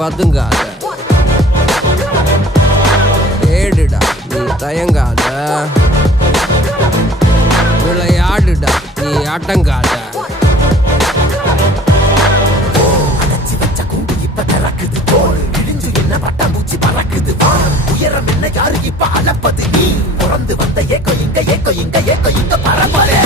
பதுங்காத, ஏடுடா நீ தயங்காத, விளையாடுடா நீ அடங்காத. உயரம் என்ன யாரு இப்ப அளப்பது? நீ பிறந்து வந்த ஏக்கோ இங்க ஏக்கோ இங்க ஏக்கோ இங்க பரம்பரை.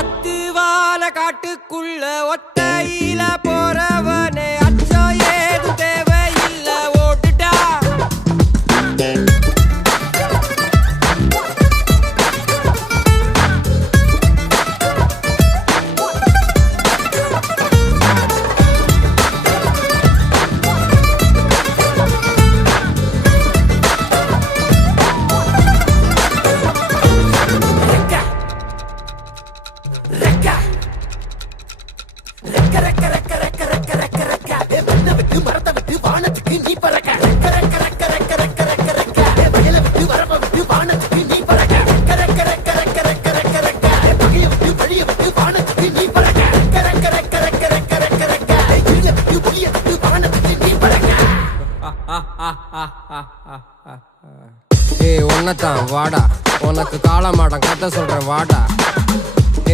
அத்துவால காட்டுக்குள்ள ஒத்தையில போறவனே அச்சம் ஏது தேவையில்ல, ஓட்டுடா. மரத்தை விட்டு வானத்துக்கு நீ பறக்க, வயலை விட்டு வரப்ப விட்டு வானத்துக்கு நீ பறக்க, பகைய விட்டு வழிய விட்டு வானத்துக்கு நீ பறக்க, இருள விட்டு ஒளிய விட்டு வானத்துக்கு நீ பறக்க. ஏ உன்னதான் வாடா, உனக்கு காளமாடம் கதை சொல்றேன் வாடா.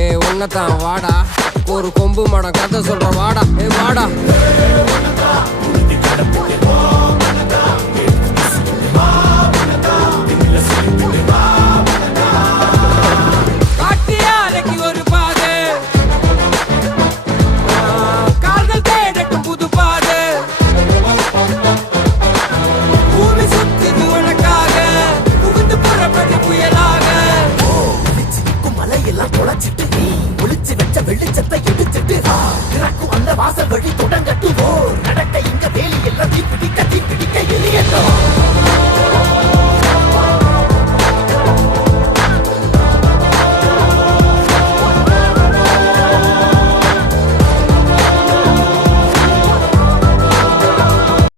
ஏ உன்னதான் வாடா, ஒரு கொம்பு மாடம் கதை சொல்றேன் வாடா. ஏ வாடா.